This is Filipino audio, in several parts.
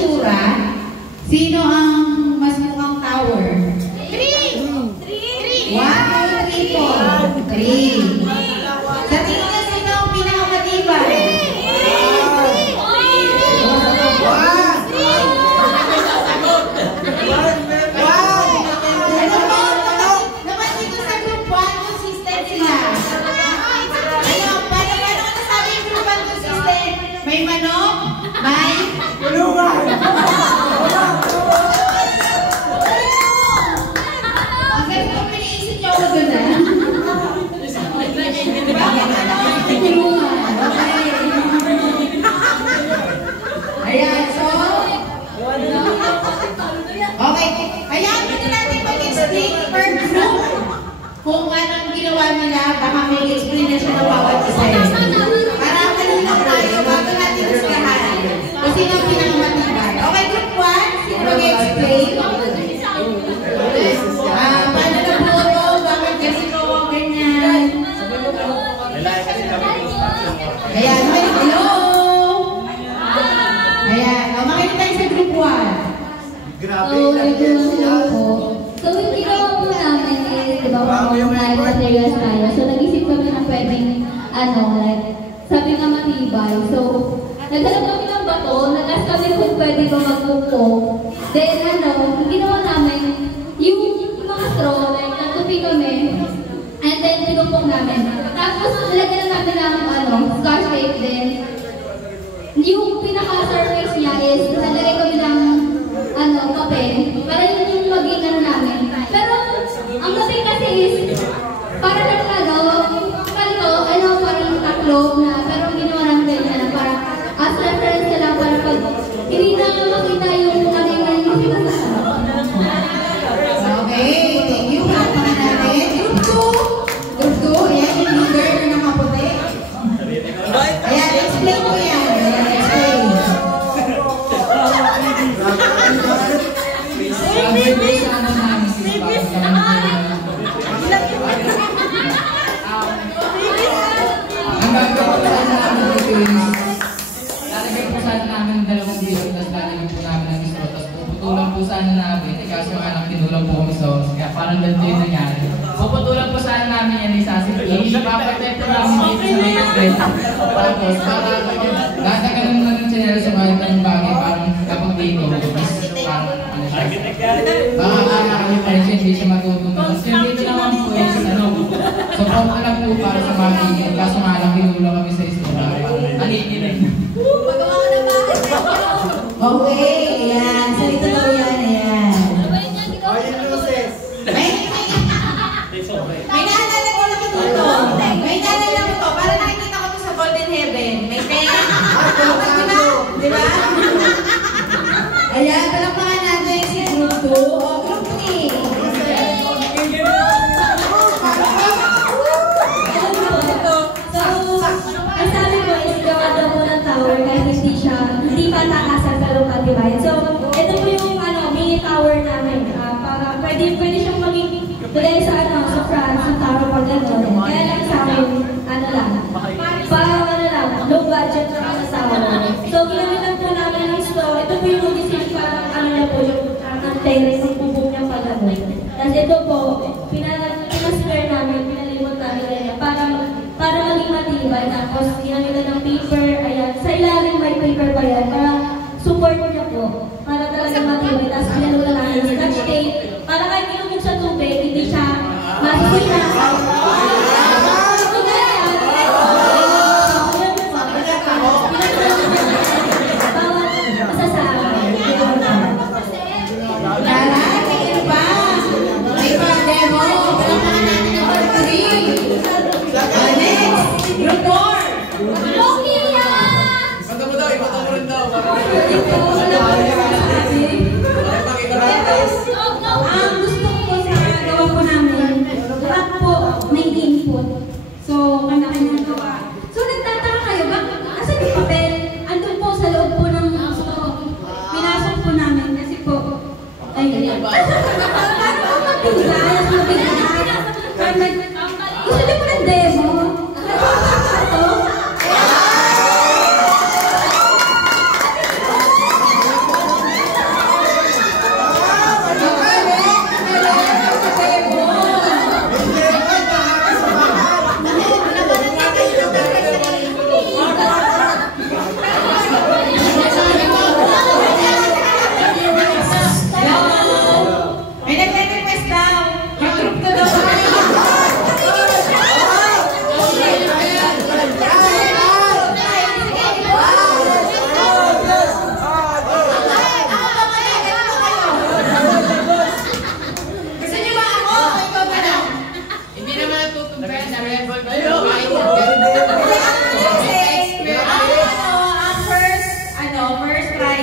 itsura, sino ang mas mukhang tower? 3! 1, 2, 3, 4. 3. Sa tingin niyo, sino ang pinakamatibay? 3! Napansin ko sa group 1, consistent sila. Ayun, paano nasabi yung group 1 consistent? May manok, may tulungan. Ang ganda kung piniisip niyo ako doon, ha? Ayan, so okay, ayan, dito natin mag-explain per group kung anong ginawa nila, baka may explanation na bawat isa yun. Para malinaw tayo bago natin usahan kung sino ang pinakamatibay. Okay, group 1, sino mag-explain? Paano na po ito? Bakit kasi ito ganyan? Ayan, hello! Ayan, makinig tayo sa group 1. Grabe, So, yung ginawa po namin is, di ba, mga live materials tayo. So, nag-isip kami na pwedeng, like, sabi nga matibay. So, naghanap kami ng bato, nag-ask kami kung pwede ba magpupo. Then, yung ginawa namin, yung mga straw, like, nagtupi kami, and then, pinupong namin. Tapos, nilagyan natin ng, scotch tape din. Yung pinaka-surface niya is, nalagay kami ng, papel, para yun yung maging namin. Pero, ang papel kasi is, para lang kalto, parang taklob na, pero ginawa namin ganyan na, para as reference lang, para pag hindi na makita yung kanina yung pinasasarap. Okay, thank you. Palapakan natin. Group 2. Group 2, ayan, yung leader na nakaputi. Ayan, explain mo yan. Ayan, explain. Ang gagawin po sana namin dito is lalagay po sana namin ng dalawang video, tapos lalagay po namin ng istro, tapos puputulan po sana namin, kaso nga lang kinulang po kami sa host, kaya parang ganito yung nangyari. Puputulan po sana namin yan, ipapatay po namin dito sa may friend. Tapos para dadagalan mo ng channel sa mga ng bagay, parang kapag dito, parang siya. Baka kami pa rin siya, hindi siya matutunan. Tapos yung dito naman po is, support na lang po para sa mga kigil. Kaso nga lang, kinulang kami sa istro. Alininig. Magawa ko na bahay. Okay, ayan. Salita daw yan, ayan. May naalala ko lang ito. May naalala ko ito. Para nakikita ko ito sa Golden Heaven. May pen. Diba? Ayan, palapakan natin si group 2 o group 3. Ang sabi ko is gawa daw po ng tower kahit hindi pa takasan pero patibayan. So, ito po yung may tower namin. Para pwede siyang maging dahil sa France, sa tower pag gano'n. Kaya lang sa amin, low budget lang sa tower. So, ginamitan po namin ng store. Ito po yung mag-isip parang na po yung terrace ng bubong niya pag gano'n. Tapos ito po, pinasquare namin, pinalimot namin ganyan para maging matibay. Tapos, ginamitan ng paper, ayan. Sa ilalim may paper pa yan, para support niya po. Para talaga matibay. Tapos, pinalula namin ng scotch tape. Para kahit ilumog sa tubig, hindi siya masisira.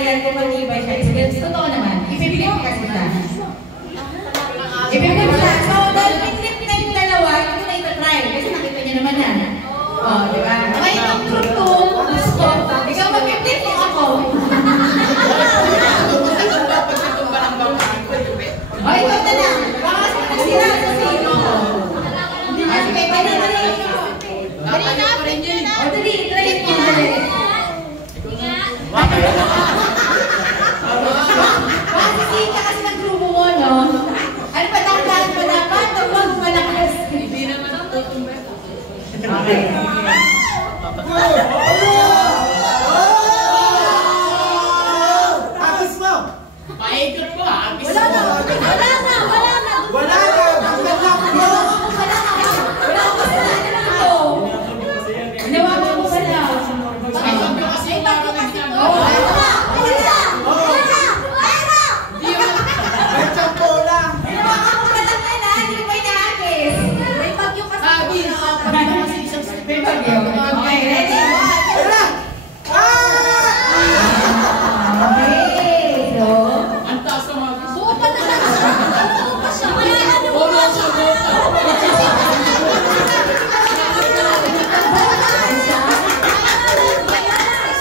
dahilan kung matibay siya is because totoo naman, ipipilip kasi siya. Ipipilip siya. So, dahil pinip na yung dalawa, hindi na itatry. Kasi nakita niyo naman na. Oh, di ba? Okay, yung group 2, gusto, ikaw mag-pipilip mo ako. O, ikaw na lang. Baka kasi nagsira sa sino. Sige, pwede na rin. O, dali, try mo. Kasi kasi nag-grupo mo, no? Ano pa tandaan mo naman? Huwag malakas. Hindi naman ang tutumbe. Okay. Agos mo! Paikot mo, agos mo. Wala na! Nawawa mo ba na? Okay, ready? Okay, so Ang taas ng mga gusto.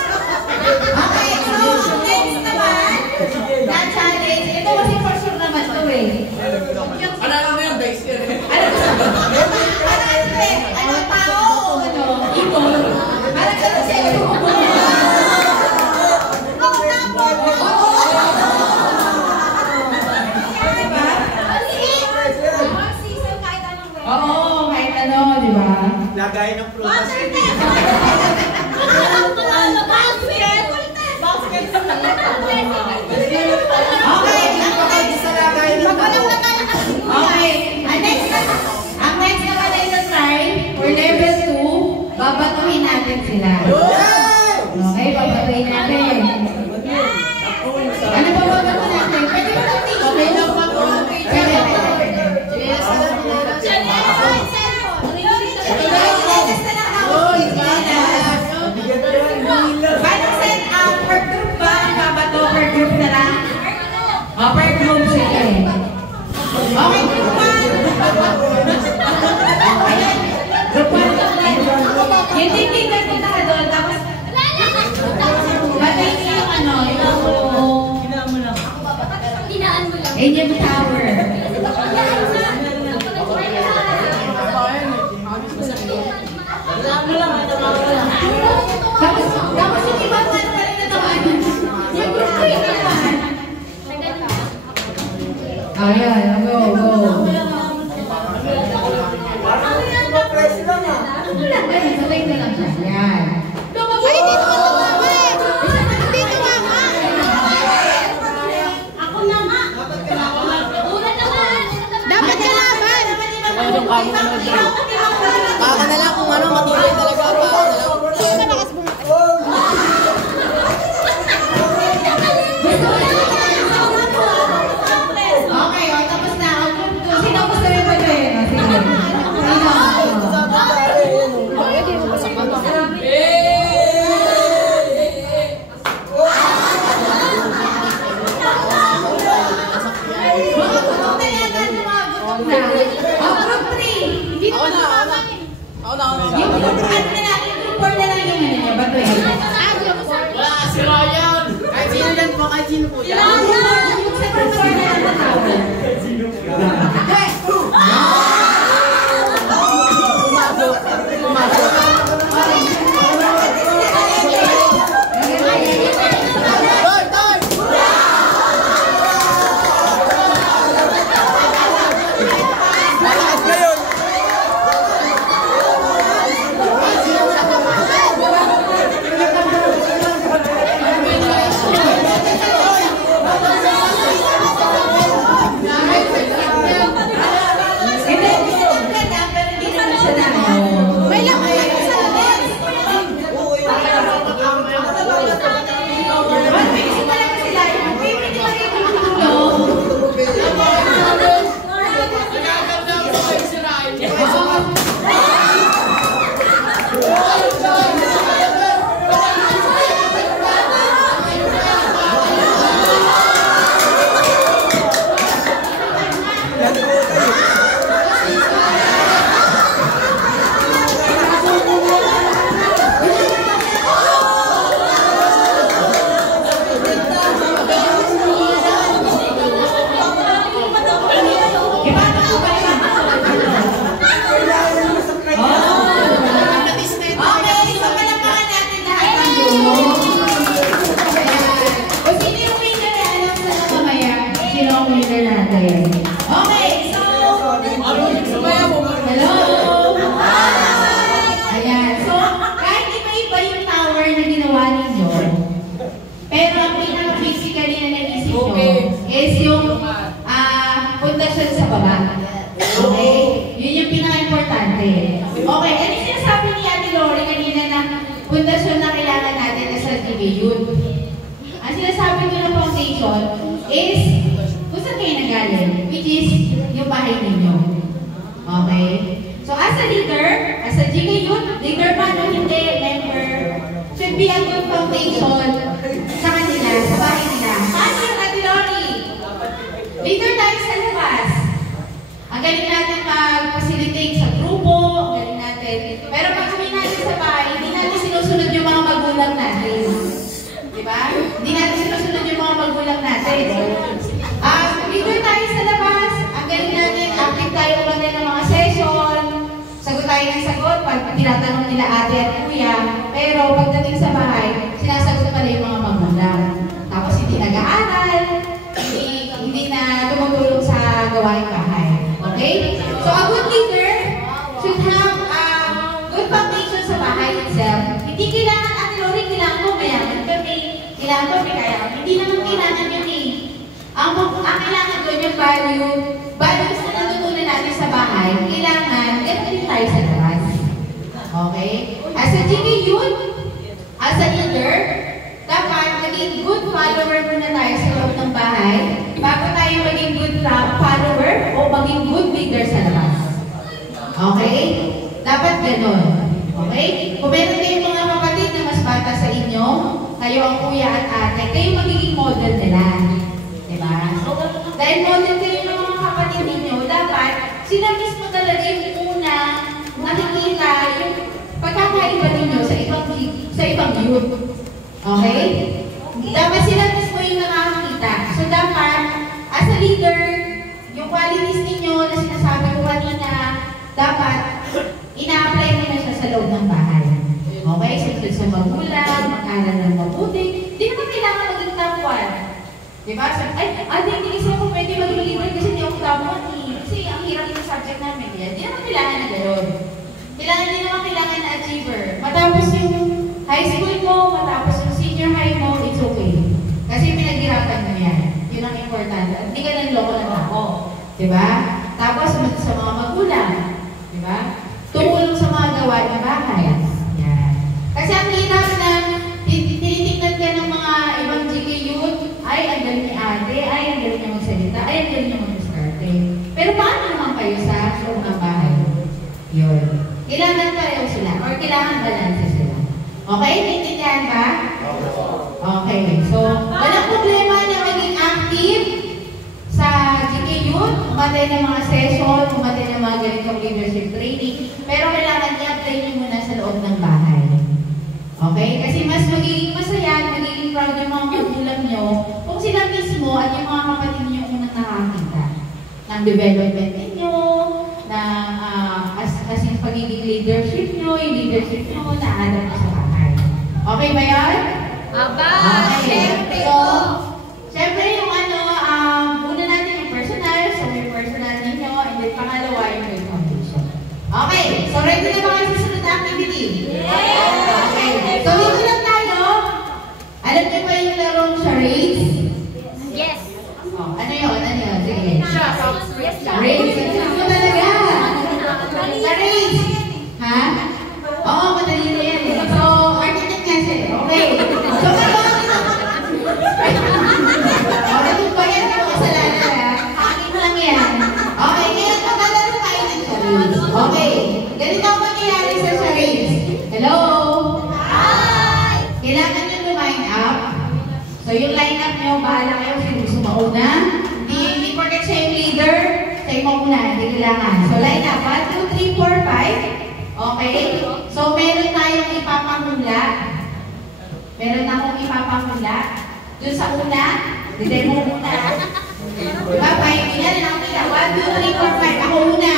okay, so next naman na challenge. Ito kasi for sure naman to eh. Ano mo yung base yun? Ano tao o ano? Ibon? Parang ganun siya yung oo, kahit ano, di ba? Lagay ng prutas. Okay, ang next naman ay sa try for level 2, babatuhin natin sila. Okay, babatuhin natin. Ano ba babato natin? Pwede ba ng tissue? Okay lang ba ito? Pwede. Paano set up? Per group ba ang babato? Per group na lang? O, per group sige. Okay, group 1. Ayan, group 1. Yung tindigan ko na doon, tapos batay niyo yung ano, yung Indian Tower. Tapos yung iba pa rin natawan. Yung group 3 naman. Ayan, go. Wala na, sabay na lang siya. Yan. Ay, dito ka tumama! Dito ka nga! Ako na nga! Una naman! Dapat kalaban! Baka na lang kung ano, matulay talaga. Baka na lang. Okay, o, tapos na. Sino gusto rin mag-rin? Sige. Mga gutom na yata ng mga gutom na. O, group 3. Dito Ako na. yung group 1 na lang, yung group 4 na lang yung ano niya, bato yun. Wala, si Ryan! Kahit sino yan po, kahit sino po yan. Yung sa group 4 na lang matawag. ang pinaka-basically na naisip nyo is yung pundasyon sa baba. Okay? Yun yung pinaka-importante. Okay, ano yung sinasabi ni Ate Lori kanina na pundasyon na kailangan natin as a DBU? Ang sinasabi ko na foundation is kung saan kayo nagaling, which is yung bahay ninyo. Okay? So as a leader, as a GK Youth, leader pa no hindi, member, should be a good foundation sa kanila, sa bahay nila. Paano yung Ate Lori? Leader tayo sa labas. Ang galing natin mag-facilitate sa grupo, ang galing natin. Pero pag uwi natin sa bahay, hindi natin sinusunod yung mga magulang natin. Diba? Hindi natin sinusunod yung mga magulang natin. Leader tayo sa labas, ang galing natin, active tayo ulit ng mga session, sagot tayo ng sagot pag tinatanong nila ate at kuya, pero pagdating sa bahay, sinasagot pala yung mga magulang. Tapos hindi nag-aaral, hindi na tumutulong sa gawaing bahay. Okay? So a good leader should have a good foundation sa bahay itself. Hindi kailangan, Ate Lori, kailangan ko mayaman kami, kailangan ko may kaya kami. Hindi naman kailangan yun eh. Ang kailangan doon yung values na natutunan natin sa bahay, kailangan, ganun din tayo sa labas. Okay? As a GK Youth, as a leader, dapat maging good follower muna tayo sa loob ng bahay bago tayo maging good follower o maging good leader sa labas. Okay? Dapat ganun. Okay? Kung meron kayong mga kapatid na mas bata sa inyo, kayo ang kuya at ate, kayo magiging model nila. Diba? So, dahil model kayo ng mga kapatid ninyo, dapat sila mismo talaga yung una nakikita yung pagkakaiba ninyo sa ibang youth. Okay? Dapat sila mismo yung nakakita. So, dapat, as a leader, yung qualities ninyo na sinasabi ko kanina, dapat ina-apply nyo na siya sa loob ng bahay. Okay? Sunod sa magulang, mag-aral ng mabuti. Hindi naman kailangan maging top 1. Diba? Ay, ate, hindi kasi ako pwede maging leader kasi hindi ako top 1 eh. Kasi ang hirap yung subject namin. Hindi naman kailangan na gano'n. Hindi naman kailangan na achiever. Matapos yung high school mo, matapos yung senior high mo, it's okay. Kasi pinaghirapan mo yan. Yun ang importante. Hindi ka nanloko ng tao. Diba? Tapos, sa mga magulang. Diba? Tumulong sa mga gawain ng bahay. Yan. Kasi ang hirap na tinitingnan ka ng mga ibang GK Youth, ay, ang galing ni ate, ay, ang galing niya magsalita, ay, ang galing niya mag-diskarte. Pero paano naman kayo sa loob ng bahay? Yun. Kailangan pareho sila, or kailangan balance sila. Okay? Naintindihan ba? Okay. So, walang problema na maging active sa GK Youth, umatay ng mga session, umatay ng mga ganitong leadership training, pero kailangan i-apply nyo muna sa loob ng bahay. Okay? Kasi mas magiging masaya, magiging proud yung mga magulang nyo kung sila mismo at yung mga kapatid nyo yung unang nakakita ng development ninyo, ng as yung pagiging leadership nyo, yung leadership nyo na alam nyo sa bahay. Okay ba yan? Aba! Okay. So, syempre yung una natin yung personal, so yung personal ninyo, and then pangalawa yung good foundation. Okay, so ready na ba kayo sa sunod na activity? Okay, so dito lang tayo. Alam niyo ba yung larong charades? Yes! Oh, ano yun? Sige. Yes, Charades? Ano mo talaga? Charades? Ha? Oo, madali na yan eh. So, architect nga siya eh. Okay. So, kung ba yan ang kasalanan ha? Akin lang yan. Okay, ngayon maglalaro tayo ng charades. Okay. Ganito ang mangyayari sa charades. Hello? Hi! Kailangan nyo line up. So, yung line up nyo, bahala kayo kung gusto mauna. Hindi porket siya yung leader, siya yung mauna. Hindi kailangan. So, line up. 1, 2, 3, 4, 5. Okay? So, meron tayong ipapahula. Meron akong ipapahula. Doon sa una, dito mo muna. Diba? 5, yan ang nakita. 1, 2, 3, 4, 5. Ako una.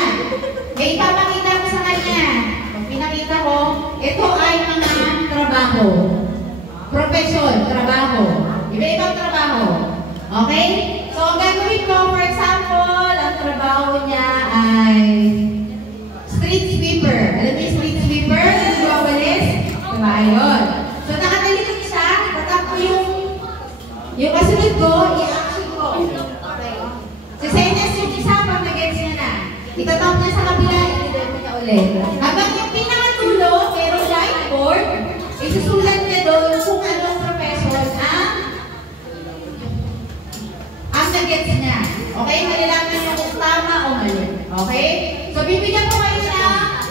May ipapakita ko sa kanya. Pag pinakita ko, ito ay mga trabaho. Profession, trabaho. Iba-ibang trabaho. Okay? So, ang gagawin ko, for example, ang trabaho niya ay street sweeper. Alam niyo yung street sweeper? Yung wawalis? Diba? Ayun. So, nakatalikod siya. Tatak ko yung Yung kasunod ko, i-action ko. Okay. Si Senes yung isa, pag nag-gets niya na. Itatap niya sa kabila, i-deliver niya ulit. Habang yung pinakatulo, merong whiteboard, isusulat niya doon kung anong profession ang nag-gets niya. Okay? Malalaman niya kung tama o mali. Okay? So, bibigyan ko kayo na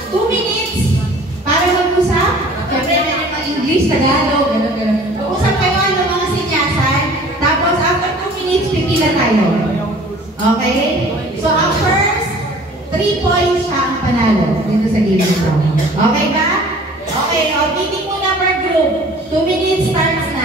2 minutes para mag-usap. Siyempre, meron mga English, Tagalog, gano'n. Mag-usap kayo ng mga sinyasan. Tapos, after 2 minutes, pipila tayo. Okay? So, ang first, 3 points siya ang panalo dito sa game ito. Okay ba? Okay, o, meeting muna per group. 2 minutes starts na.